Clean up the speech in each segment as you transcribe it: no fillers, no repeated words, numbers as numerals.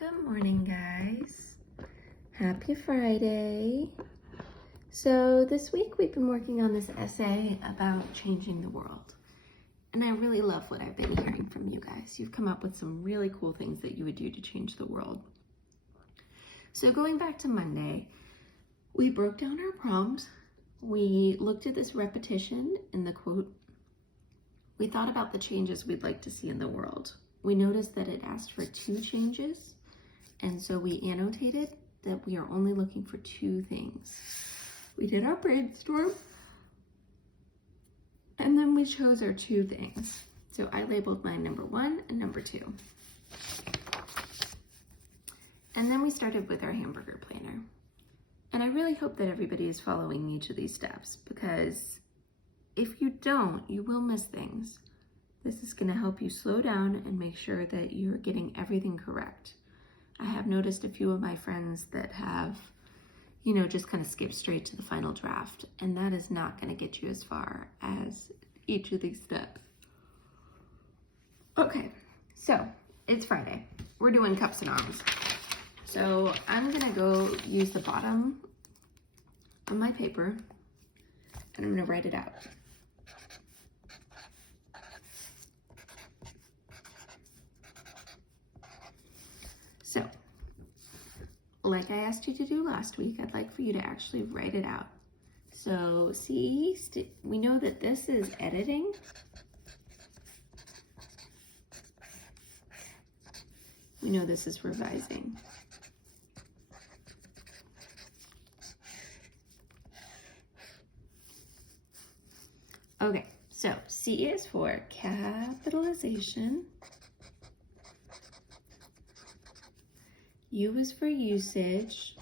Good morning, guys. Happy Friday. So this week we've been working on this essay about changing the world. And I really love what I've been hearing from you guys. You've come up with some really cool things that you would do to change the world. So going back to Monday, we broke down our prompt. We looked at this repetition in the quote. We thought about the changes we'd like to see in the world. We noticed that it asked for 2 changes. And so we annotated that we are only looking for 2 things. We did our brainstorm, and then we chose our 2 things. So I labeled mine number 1 and number 2. And then we started with our hamburger planner. And I really hope that everybody is following each of these steps, because if you don't, you will miss things. This is going to help you slow down and make sure that you're getting everything correct. I have noticed a few of my friends that have, just kind of skipped straight to the final draft, and that is not going to get you as far as each of these steps. Okay, so it's Friday. We're doing cups and arms. So I'm going to go use the bottom of my paper, and I'm going to write it out. So, like I asked you to do last week, I'd like for you to actually write it out. So, see, we know that this is editing. We know this is revising. Okay, so C is for capitalization. U is for usage.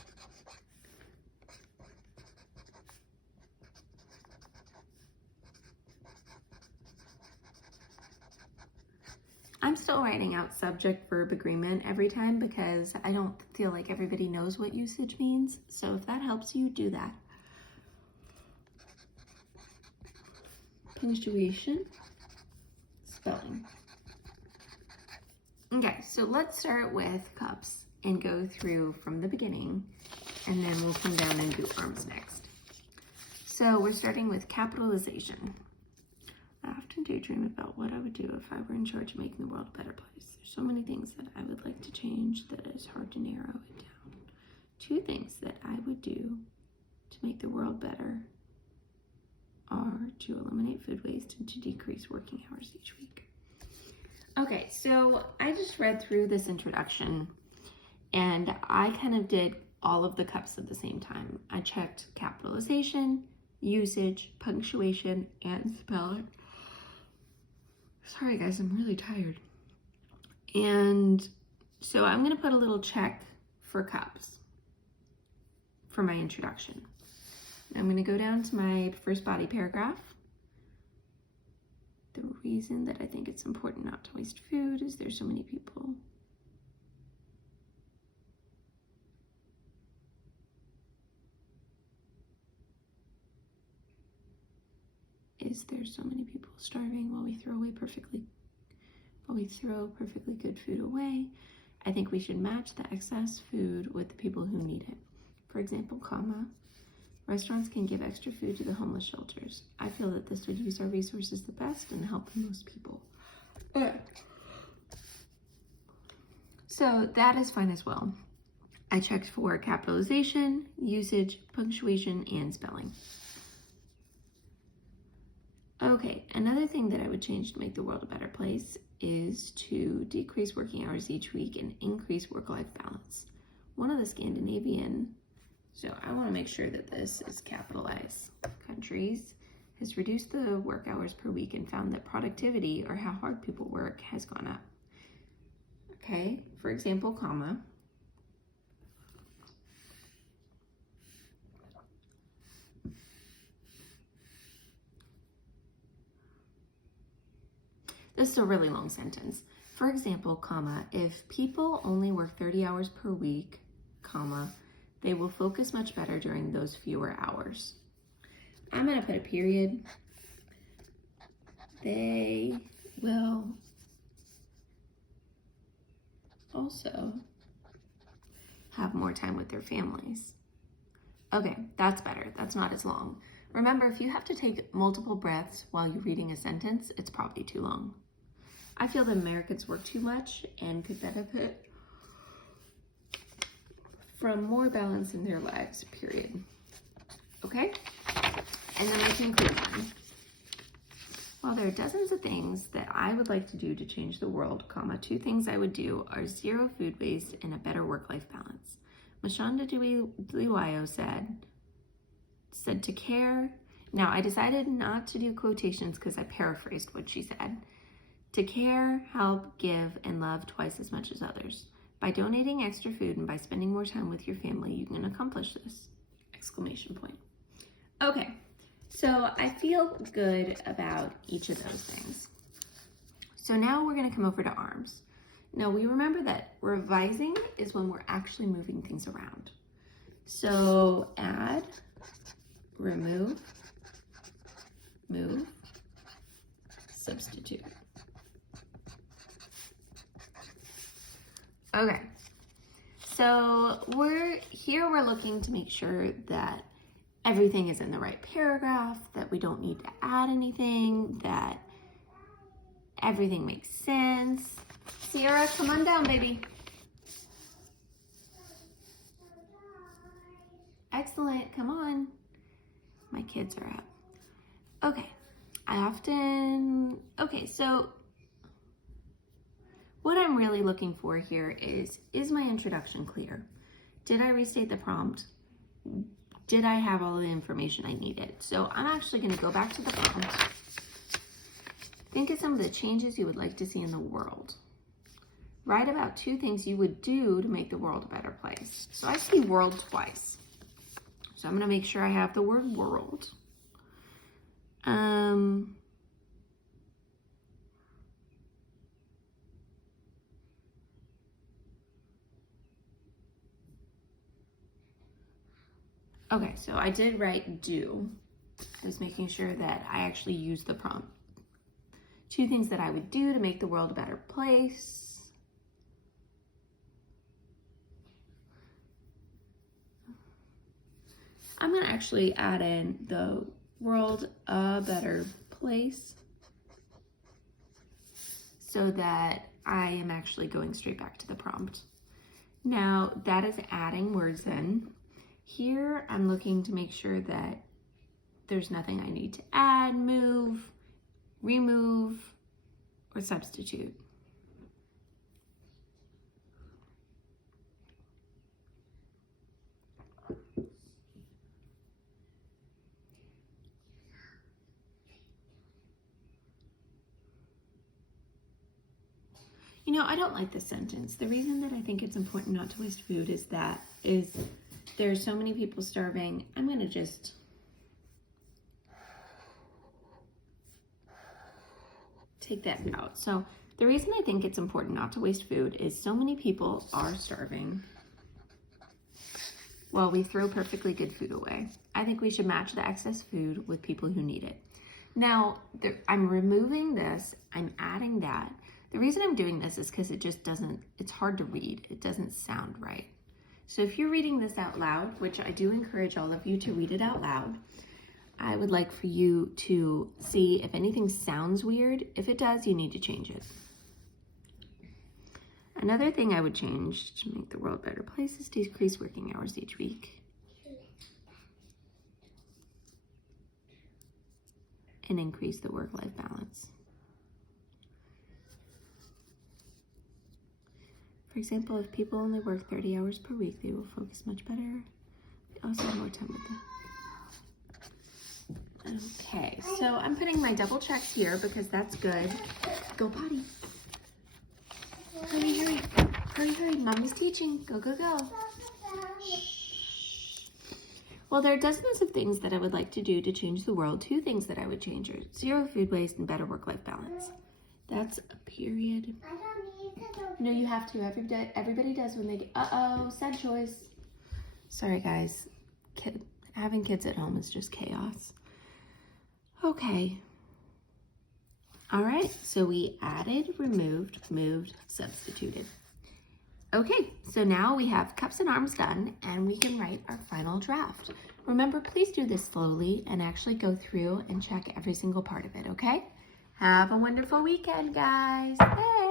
I'm still writing out subject-verb agreement every time because I don't feel like everybody knows what usage means. So if that helps you, do that. Punctuation, spelling. Okay, so let's start with cups and go through from the beginning, and then we'll come down and do arms next. So we're starting with capitalization. I often daydream about what I would do if I were in charge of making the world a better place. There's so many things that I would like to change that it's hard to narrow it down. 2 things that I would do to make the world better are to eliminate food waste and to decrease working hours each week. Okay, so I just read through this introduction, and I kind of did all of the cups at the same time. I checked capitalization, usage, punctuation, and spelling. Sorry guys, I'm really tired. And so I'm gonna put a little check for cups for my introduction. I'm gonna go down to my first body paragraph. The reason that I think it's important not to waste food is there's so many people. Starving while we throw perfectly good food away. I think we should match the excess food with the people who need it. For example, restaurants can give extra food to the homeless shelters. I feel that this would use our resources the best and help the most people. Okay. So that is fine as well. I checked for capitalization, usage, punctuation, and spelling. Okay, another thing that I would change to make the world a better place is to decrease working hours each week and increase work-life balance. One of the Scandinavian, so I want to make sure that this is capitalized, countries has reduced the work hours per week and found that productivity, or how hard people work, has gone up. Okay, for example, this is a really long sentence. For example, if people only work 30 hours per week, they will focus much better during those fewer hours. I'm going to put a period. They will also have more time with their families. Okay, that's better. That's not as long. Remember, if you have to take multiple breaths while you're reading a sentence, it's probably too long. I feel that Americans work too much and could benefit from more balance in their lives, period. Okay? And then my conclusion. While there are dozens of things that I would like to do to change the world, two things I would do are zero food waste and a better work-life balance. Mashonda Dewey said to care. Now, I decided not to do quotations because I paraphrased what she said. To care, help, give, and love twice as much as others. By donating extra food and by spending more time with your family, you can accomplish this! Exclamation point. Okay, so I feel good about each of those things. So now we're going to come over to arms. Now we remember that revising is when we're actually moving things around. So add, remove, move, substitute. Okay, so we're looking to make sure that everything is in the right paragraph, that we don't need to add anything, that everything makes sense. Sierra, come on down, baby. Excellent, come on. My kids are up. Okay, so what I'm really looking for here is my introduction clear? Did I restate the prompt? Did I have all the information I needed? So I'm actually going to go back to the prompt. Think of some of the changes you would like to see in the world. Write about 2 things you would do to make the world a better place. So I see world twice. So I'm going to make sure I have the word world. Okay, so I did write do. I was making sure that I actually used the prompt. 2 things that I would do to make the world a better place. I'm going to actually add in the world a better place so that I am actually going straight back to the prompt. Now that is adding words in. Here I'm looking to make sure that there's nothing I need to add, move, remove, or substitute. You know, I don't like this sentence. The reason that I think it's important not to waste food is there's so many people starving. I'm going to just take that out. So the reason I think it's important not to waste food is so many people are starving while we throw perfectly good food away. I think we should match the excess food with people who need it. Now, I'm removing this, I'm adding that. The reason I'm doing this is because it's hard to read. It doesn't sound right. So if you're reading this out loud, which I do encourage all of you to read it out loud, I would like for you to see if anything sounds weird. If it does, you need to change it. Another thing I would change to make the world a better place is decrease working hours each week. And increase the work-life balance. For example, if people only work 30 hours per week, they will focus much better. They also have more time with them. Okay, so I'm putting my double checks here because that's good. Go potty. Hurry, hurry. Hurry, hurry. Mommy's teaching. Go, go, go. Shh. Well, there are dozens of things that I would like to do to change the world. 2 things that I would change are zero food waste and better work-life balance. That's a period. No, you have to. Everybody does when they get, sad choice. Sorry, guys. Having kids at home is just chaos. Okay. All right, so we added, removed, moved, substituted. Okay, so now we have cups and arms done and we can write our final draft. Remember, please do this slowly and actually go through and check every single part of it, okay? Have a wonderful weekend, guys. Thanks.